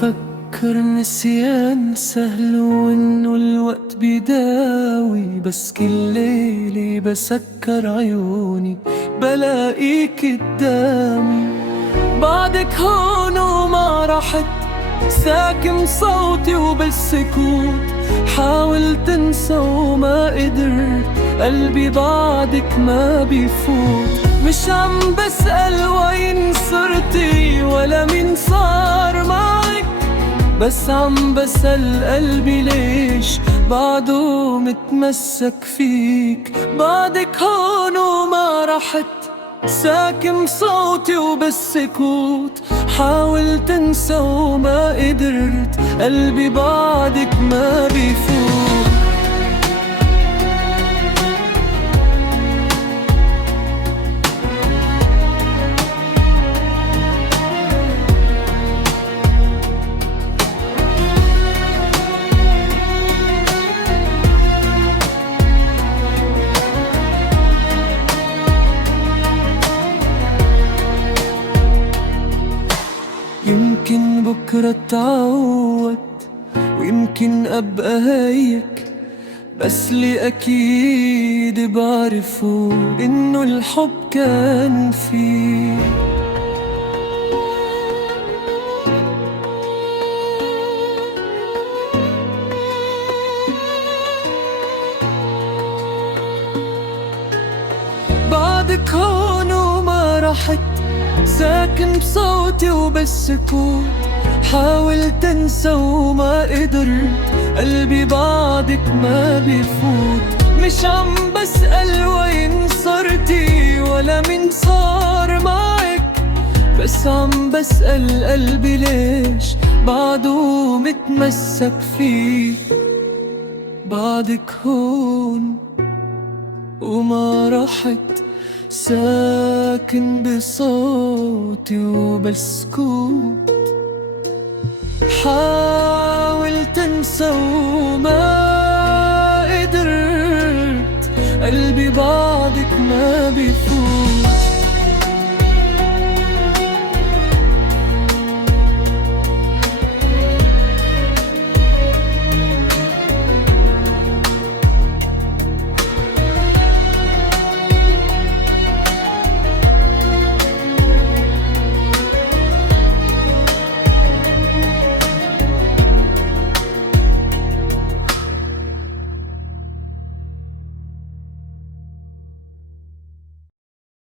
بفكر نسيان سهل وإنه الوقت بيداوي، بس كل ليلة بسكر عيوني بلاقيك قدامي. بعدك هون وما رحت، ساكن صوتي وبالسكوت حاول تنسى وما قدرت، قلبي بعدك ما بيفوت. مش عم بسأل وين صرتي ولا مين صار معك، بس عم بسأل قلبي ليش بعده متمسك فيك. بعدك هون وما رحت، ساكن صوتي وبالسكوت حاول تنسى وما قدرت، قلبي بعدك ما بيفوت. يمكن بكرة تعود ويمكن أبقى هيك، بس اللي أكيد بعرفه إنه الحب كان فيه. بعدك هون وما رحت، ساكن بصوتي وبالسكوت حاول تنسى وما قدرت، قلبي بعدك ما بيفوت. مش عم بسأل وين صرتي ولا مين صار معك، بس عم بسأل قلبي ليش بعده متمسك فيك. بعدك هون وما رحت، ساكن بصوتي وبالسكوت حاول تنسى وما قدرت، قلبي بعدك ما بيفوت.